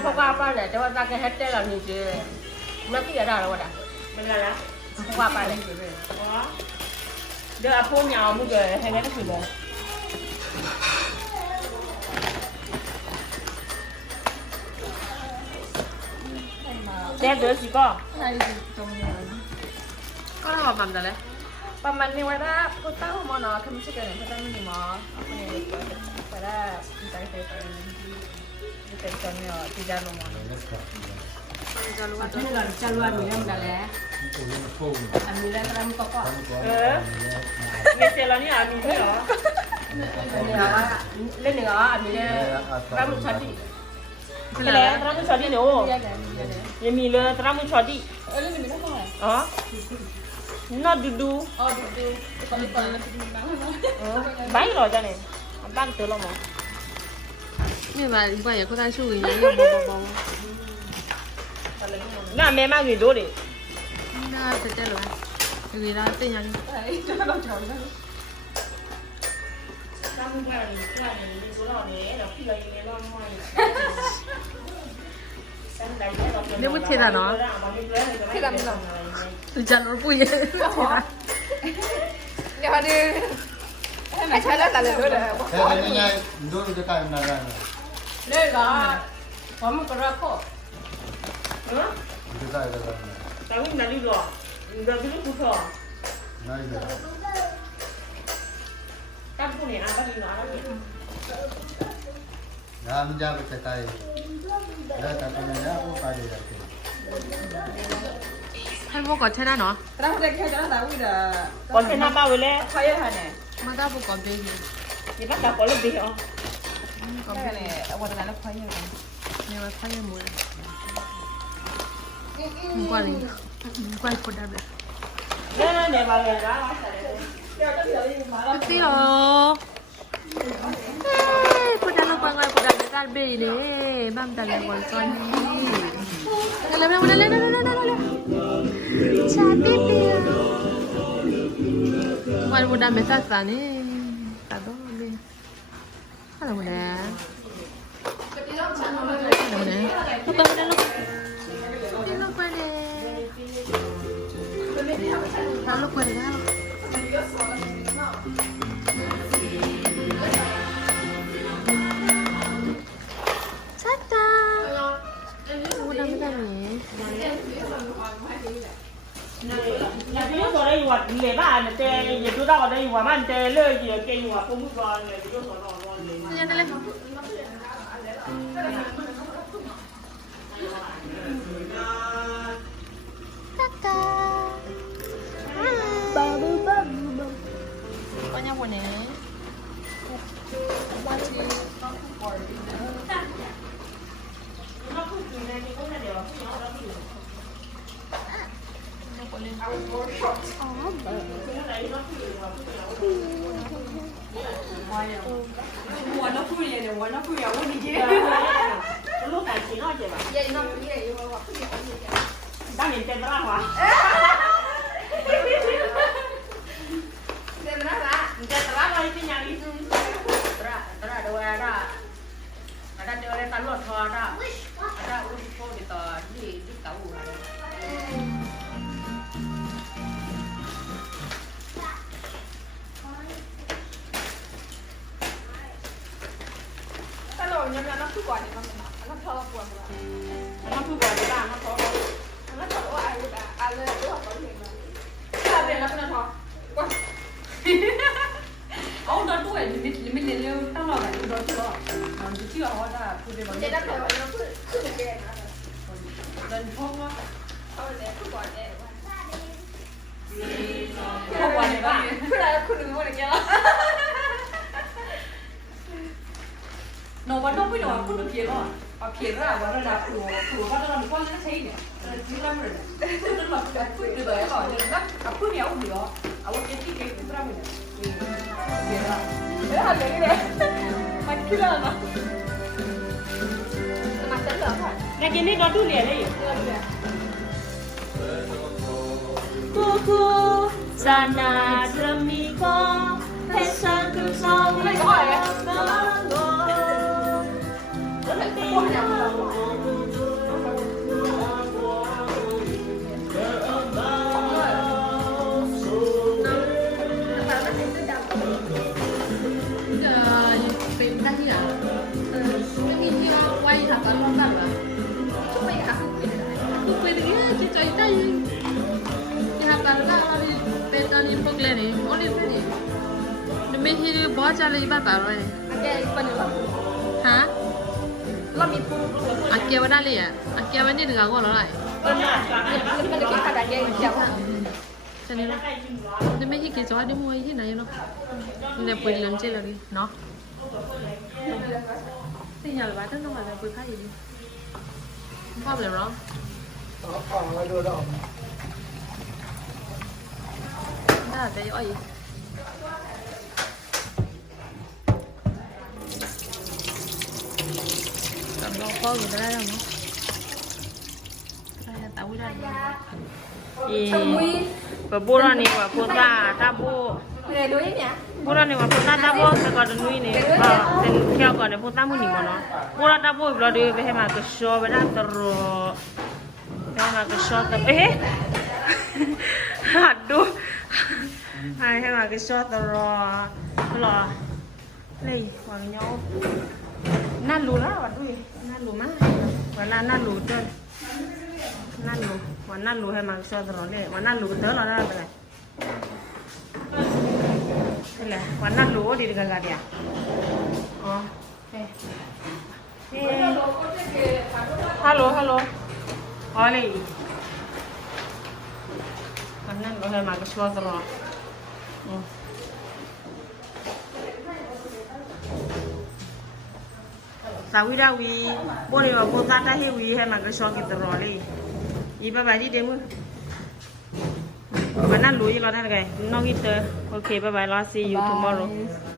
不挂班的，这会大概还带了你去，那毕业大了我的，没来了。不挂班的。哦。เดี๋ยวอาพูดยาวมึงเลยให้ได้ก็คือเลยแจ๊ดเดือดสิก็ก็เราแบบนั้นเลยประมาณนี้ว่าได้กูตั้งหัวเนาะคือไม่ใช่เกินเขาตั้งนี่หมอเอาคนนี้ไปได้ใจใจใจเป็นคนเนี่ยที่จะลงมาจะรู้ว่ามีเรื่องอะไรอันนี้แล้วเราไม่ก็เมเซลนี่อ่ะมีด้วยเหรอเล่นเหนืออันนี้เนี่ยเราไม่ชอบดิคือแล้วตรามุชอดีเนาะยังมีเลยตรามุชอดีเล่นเหนือไม่ได้อ๋อน่าดูดูอ๋อดูตอนนี้ก่อนเราจะดูบ้างใบหรอจ๊ะเนี่ยบ้านเต๋อหรอมั้งไม่ว่าว่าอย่าก็ได้ช่วยอย่างนี้เบาน่าแม่มากอยู่ด้วยดิๆน่าจะได้หรออยู่ดีแล้วเต้นยังน้ำมันว่านี่ตัวเราเนี่ยเราพี่เลยเนี่ยร้อนมากเดี๋ยวมันเท่าเนาะดูจันรถปุยเดี๋ยวดูไม่ใช่แล้วแต่เลยด้วยเลยเป็นยังไงดูจะกลายเป็นอะไรเนี่ยก็ผมก็รักพ่อจะกลายเป็นอะไรแต่วิ่งนั่นดีกว่าเดินไปลูกผู้ชายนั่นเลย ตั้งผู้เนี่ยอ่ะก็ดีเนาะงานจะไปใช้แล้วแต่คนนี้ผู้ไปเดี๋ยวให้พวกก่อนใช่ไหมเนาะเราเด็กแค่จะได้วิ่งเด้อก่อนเป็นหน้าบ้าไว้แล้วใครจะทำเนี่ยมาได้พวกก่อนเบบี้อย่ามาจับก่อนเลยดิเหรอก่อนเนี่ยวันนั้นเราใครจะเนี่ยว่าใครจะมัวมึงกว่าเลยมึงกว่าคนได้เลยเนี่ยมาเลยนะพี่เหรอคนได้เราไปไงคนได้ไม่ได้เบย์เลยบ้านแต่ละวันก่อนนี่เร็วชาติเปียวันวันได้ไม่ตัดสานี่ตัดด้วยเลยอะไรวะเนี่ยอะไรวะเนี่ยลูกไปเลยลูกไปเลยลูกไปเลยชัดจ้าวันได้ไม่ได้เลยอย่าไปยุ่งอะไรอยู่อ่ะเหนื่อยบ้านเนี่ยเจอย่าดูดาวอะไรอยู่อ่ะมันเจเลิกเยอะเก่งอยู่อ่ะปุ๊บก่อนเลยไปยุ่งอะไรก่อนเลยยังไงเลยตาตาบ้าก็ยังวันนี้วันที่หัวน้ำผู้ใหญ่เนี่ยหัวน้ำผู้ใหญ่วันนี้เจ๊ลูกแต่สีน้อยเจ็บอ่ะใหญ่น้ำผู้ใหญ่อยู่ว่าผู้ใหญ่ตั้งเห็นเป็นตลาดวะเต็มแล้วละเจ็บตลาดอะไรเป็นอย่างนี้ตราดูอะไรada ada oleh talur tu ada urus pun kita di tahu ada kalau nyamnya anak tu kuat ni anak tahu kuat anak tu kuat dah anak tahu anak tahu ada tu apa ni ada anak pernah tahu kuat ông đó tuổi mình lên leo tăng lò lại đó chưa còn chưa họ đã cứ để bằng nó cứ được kẹt lần phong á thôi để cứ gọi để không gọi để bạn cứ là cứ đừng gọi để kia nó vẫn không biết nó cứ được kia rồi à kia ra vẫn là thủ bắt đầu làm con nó thấy nhỉ chứ làm rồi tức là cứ được đấy rồi nên nó cứ néo được à cái cái cũng ra mình Đấy là cái này Mặt kia là nó Mặt chân lửa thôi Này kia nó đu liền đấy Cô Sana Dramiko Hesa Kusong Cái này có hỏi đấy Nó lại không có nhà con con bạn mà chúc mày cả không quên được chứ chơi tay thì học bạn là đi bên tao đi bốc lên này ôn đi đi đừng mấy khi bỏ ra lấy bạn bảo rồi cái phần nữa hả lo bị phụ kia vào đây liền kia vào đây đừng có nó lại mình được cái khả năng game chậm cho nên đừng mấy khi chó đi mua thế này nó để quên lớn chơi rồi đi nó thì nhờ bà tức nó mà là quên khác gì không pháp được đó đó là cái gì cầm bao phô người ta đây đâu nữa đây là tao đi đây và bố ra này và bố ta ta bố để đối nhỉ bố ra này và bố ta bố sẽ còn nuôi này tên theo còn này bố ta muốn nhìn nó bố ra ta bố rồi đi về mà cái show về đó rồi về mà cái show tập aduh hai mà cái show rồi lo này hoàng nhau nan lù đó và đuôi nan lù má và là nan lù trên nan lù và nan lù hay mà cho rồi này và nan lù tới là ra rồi đây là và nan lù đi được gần đi à hello hello oli và nan lù hay mà cho rồi sao ra vì bố này mà bố ta đã hiểu vì hay mà cái số kia rồi đi, ý bà đi đến muốn, mà nó lùi cho nó này, nó nghĩ tới, ok bye bye, I'll see you tomorrow.